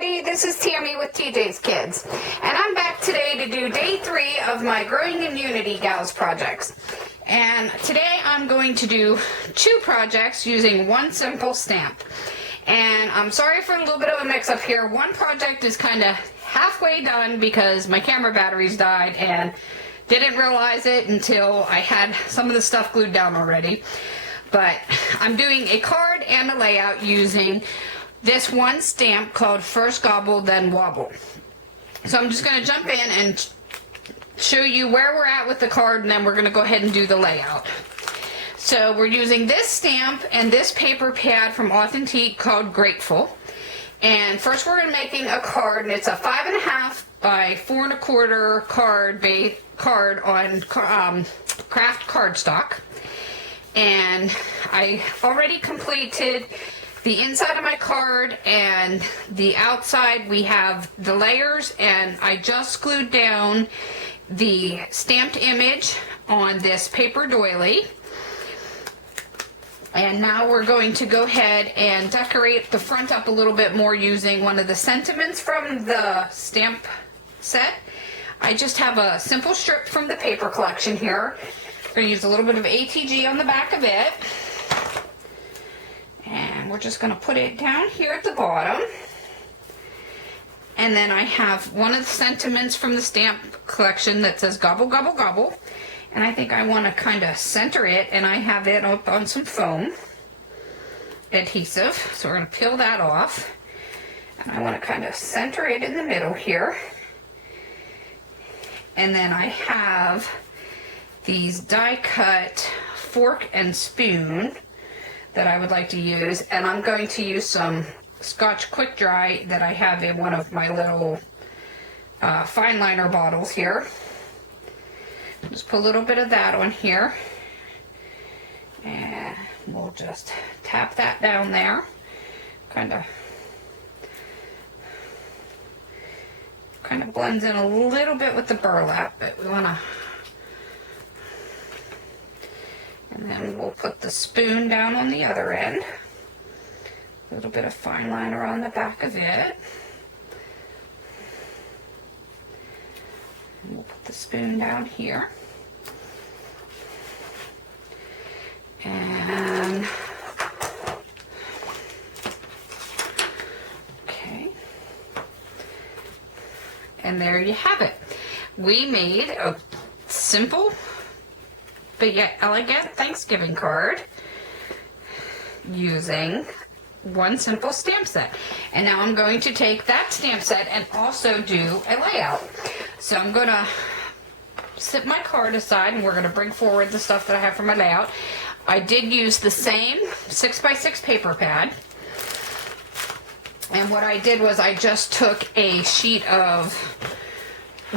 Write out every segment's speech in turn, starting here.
everybody, this is Tammy with TJ's Kids, and I'm back today to do day 3 of my Growing Immunity Gals projects. And today I'm going to do 2 projects using one simple stamp. And I'm sorry for a little bit of a mix-up here. One project is kind of halfway done because my camera batteries died and didn't realize it until I had some of the stuff glued down already. But I'm doing a card and a layout using this one stamp called First Gobble, then Wobble. So I'm just going to jump in and show you where we're at with the card, and then we're going to go ahead and do the layout. So we're using this stamp and this paper pad from Authentique called Grateful. And first we're going to making a card, and it's a 5.5 by 4 1/4 card on craft cardstock. And I already completed the inside of my card, and the outside we have the layers, and I just glued down the stamped image on this paper doily. And now we're going to go ahead and decorate the front up a little bit more using one of the sentiments from the stamp set. I just have a simple strip from the paper collection here. I'm going to use a little bit of ATG on the back of it. And we're just going to put it down here at the bottom. And then I have one of the sentiments from the stamp collection that says Gobble, Gobble, Gobble. And I think I want to kind of center it, and I have it up on some foam adhesive. So we're going to peel that off. And I want to kind of center it in the middle here. And then I have these die cut fork and spoon that I would like to use, and I'm going to use some Scotch quick dry that I have in one of my little fine liner bottles here. Just put a little bit of that on here, and we'll just tap that down there. Kind of blends in a little bit with the burlap, but we want to. And then we'll put the spoon down on the other end. A little bit of fine liner on the back of it. And we'll put the spoon down here. And okay. And there you have it. We made a simple but yet elegant Thanksgiving card using one simple stamp set. And now I'm going to take that stamp set and also do a layout. So I'm going to set my card aside, and we're going to bring forward the stuff that I have for my layout. I did use the same 6x6 paper pad. And what I did was I just took a sheet of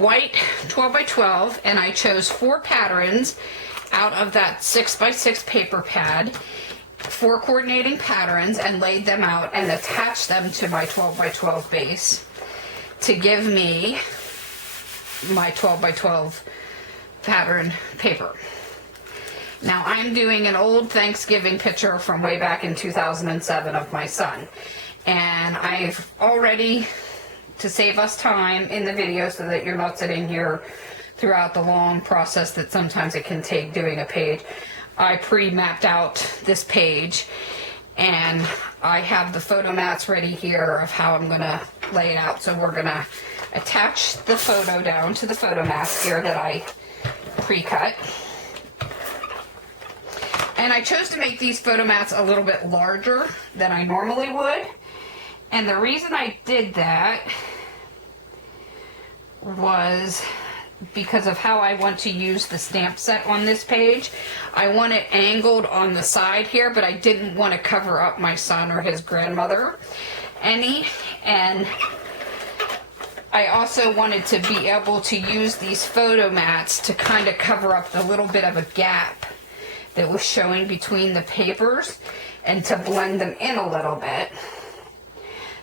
white 12x12, and I chose 4 patterns out of that 6x6 paper pad, 4 coordinating patterns, and laid them out and attached them to my 12x12 base to give me my 12x12 pattern paper. Now I'm doing an old Thanksgiving picture from way back in 2007 of my son, and I've already, to save us time in the video so that you're not sitting here throughout the long process that sometimes it can take doing a page, I pre-mapped out this page, and I have the photo mats ready here of how I'm going to lay it out. So we're going to attach the photo down to the photo mats here that I pre-cut. And I chose to make these photo mats a little bit larger than I normally would. And the reason I did that was because of how I want to use the stamp set on this page. I want it angled on the side here, but I didn't want to cover up my son or his grandmother any. And I also wanted to be able to use these photo mats to kind of cover up the little bit of a gap that was showing between the papers and to blend them in a little bit.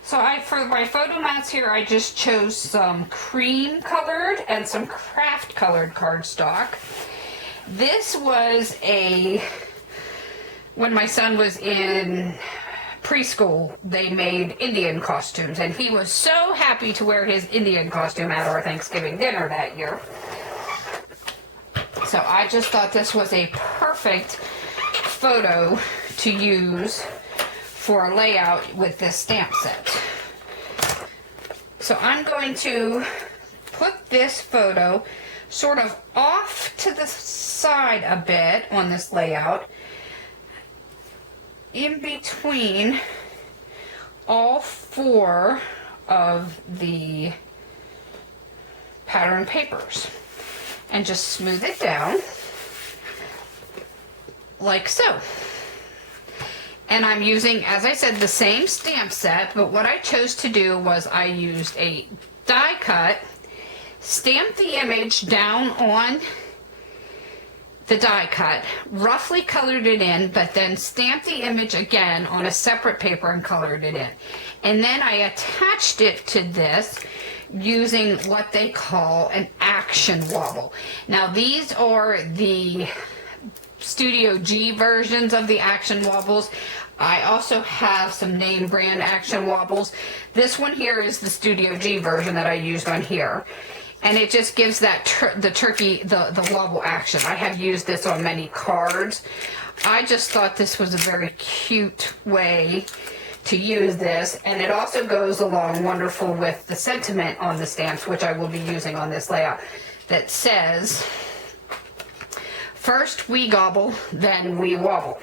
So for my photo mats here, I just chose some cream colored and some craft colored cardstock. This was when my son was in preschool, they made Indian costumes, and he was so happy to wear his Indian costume at our Thanksgiving dinner that year. So I just thought this was a perfect photo to use for a layout with this stamp set. So I'm going to put this photo sort of off to the side a bit on this layout, in between all 4 of the pattern papers, and just smooth it down like so. And I'm using, as I said, the same stamp set, but what I chose to do was I used a die cut, stamped the image down on the die cut, roughly colored it in, but then stamped the image again on a separate paper and colored it in. And then I attached it to this using what they call an action wobble. Now these are the Studio G versions of the action wobbles. I also have some name brand action wobbles. This one here is the Studio G version that I used on here. And it just gives that the wobble action. I have used this on many cards. I just thought this was a very cute way to use this, and it also goes along wonderful with the sentiment on the stamps, which I will be using on this layout, that says, first we gobble, then we wobble.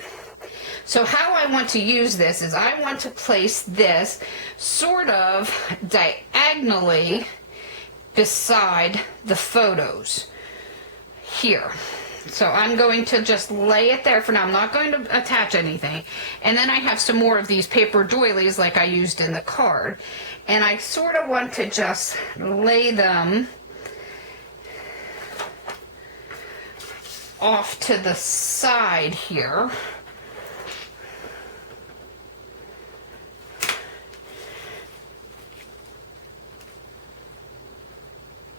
So how I want to use this is I want to place this sort of diagonally beside the photos here. So I'm going to just lay it there for now. I'm not going to attach anything. And then I have some more of these paper doilies like I used in the card. And I sort of want to just lay them off to the side here.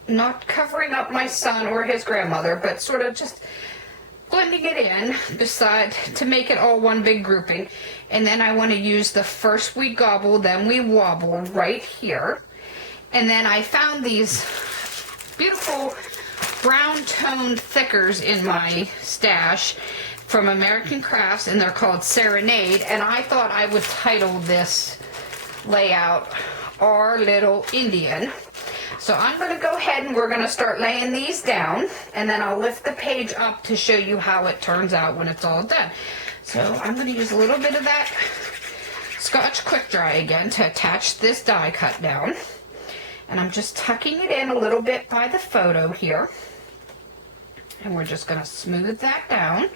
Not covering up my son or his grandmother, but sort of just blending it in beside to make it all one big grouping. And then I want to use the first we gobble, then we wobble right here. And then I found these beautiful brown toned thickers in my stash from American Crafts, and they're called Serenade. And I thought I would title this layout Our Little Indian. So I'm going to go ahead and we're going to start laying these down, and then I'll lift the page up to show you how it turns out when it's all done. So I'm going to use a little bit of that Scotch quick dry again to attach this die cut down. And I'm just tucking it in a little bit by the photo here. And we're just going to smooth that down.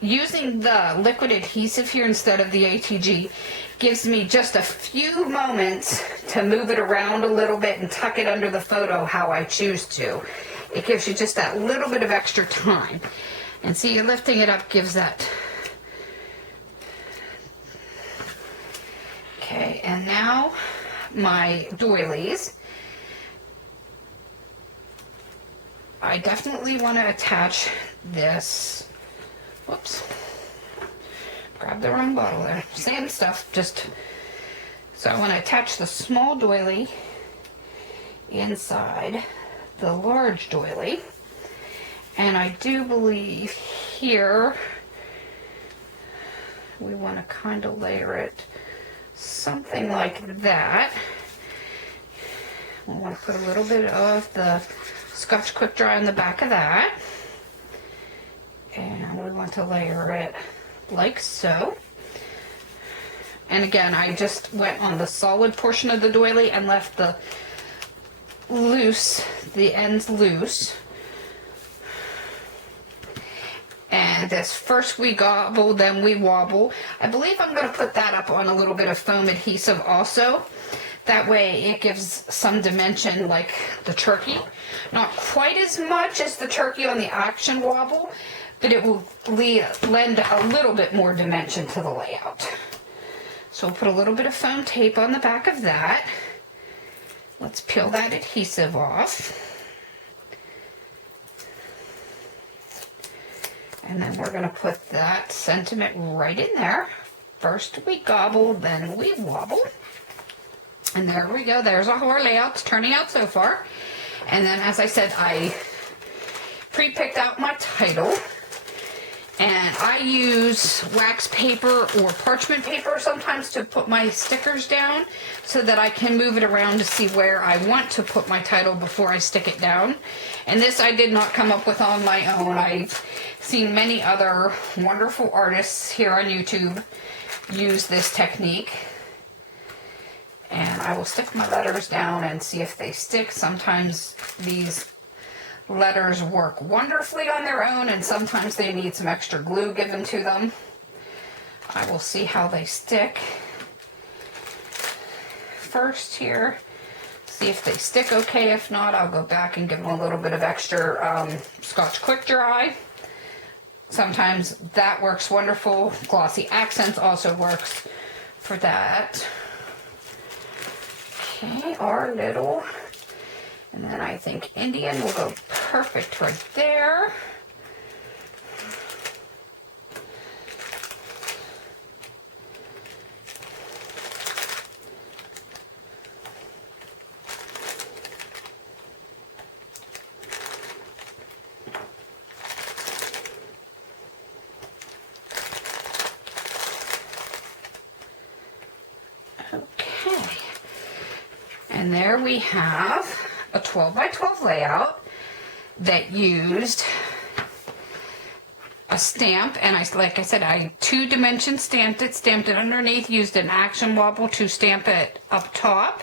Using the liquid adhesive here instead of the ATG gives me just a few moments to move it around a little bit and tuck it under the photo how I choose to. It gives you just that little bit of extra time. And see, lifting it up gives that. Okay, and now my doilies. I definitely want to attach this. Whoops, grabbed the wrong bottle there. Same stuff, just, so I want to attach the small doily inside the large doily. And I do believe here we want to kind of layer it something like that. We want to put a little bit of the Scotch quick dry on the back of that. And we want to layer it like so. And again, I just went on the solid portion of the doily and left the ends loose. And this first we gobble, then we wobble. I believe I'm going to put that up on a little bit of foam adhesive also. That way it gives some dimension like the turkey. Not quite as much as the turkey on the action wobble, but it will lend a little bit more dimension to the layout. So we'll put a little bit of foam tape on the back of that. Let's peel that adhesive off. And then we're going to put that sentiment right in there. First we gobble, then we wobble. And there we go. There's all our layouts turning out so far. And then, as I said, I pre-picked out my title. And I use wax paper or parchment paper sometimes to put my stickers down so that I can move it around to see where I want to put my title before I stick it down. And this I did not come up with on my own. I've seen many other wonderful artists here on YouTube use this technique. And I will stick my letters down and see if they stick. Sometimes these letters work wonderfully on their own, and sometimes they need some extra glue given to them. I will see how they stick first here, see if they stick okay. If not, I'll go back and give them a little bit of extra Scotch Quick Dry. Sometimes that works wonderful. Glossy Accents also works for that. Okay, our little, and then I think Indian will go perfect right there. Okay, and there we have a 12 by 12 layout that used a stamp, and like I said, I 2-dimension stamped it underneath, used an action wobble to stamp it up top,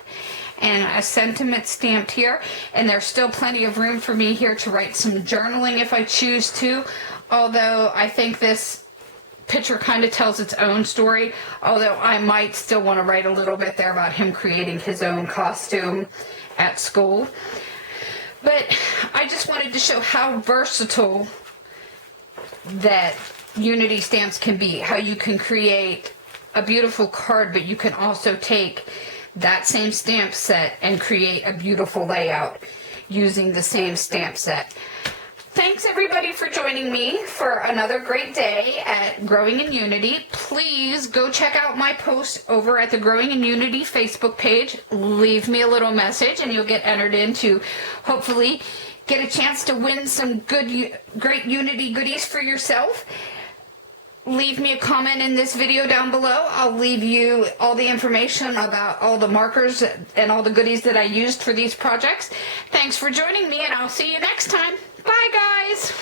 and a sentiment stamped here. And there's still plenty of room for me here to write some journaling if I choose to, although I think this picture kind of tells its own story, although I might still want to write a little bit there about him creating his own costume at school. But I just wanted to show how versatile that Unity stamps can be, how you can create a beautiful card, but you can also take that same stamp set and create a beautiful layout using the same stamp set. Thanks everybody for joining me for another great day at Growing in Unity. Please go check out my post over at the Growing in Unity Facebook page. Leave me a little message and you'll get entered in to hopefully get a chance to win some great Unity goodies for yourself. Leave me a comment in this video down below. I'll leave you all the information about all the markers and all the goodies that I used for these projects. Thanks for joining me, and I'll see you next time. Bye, guys.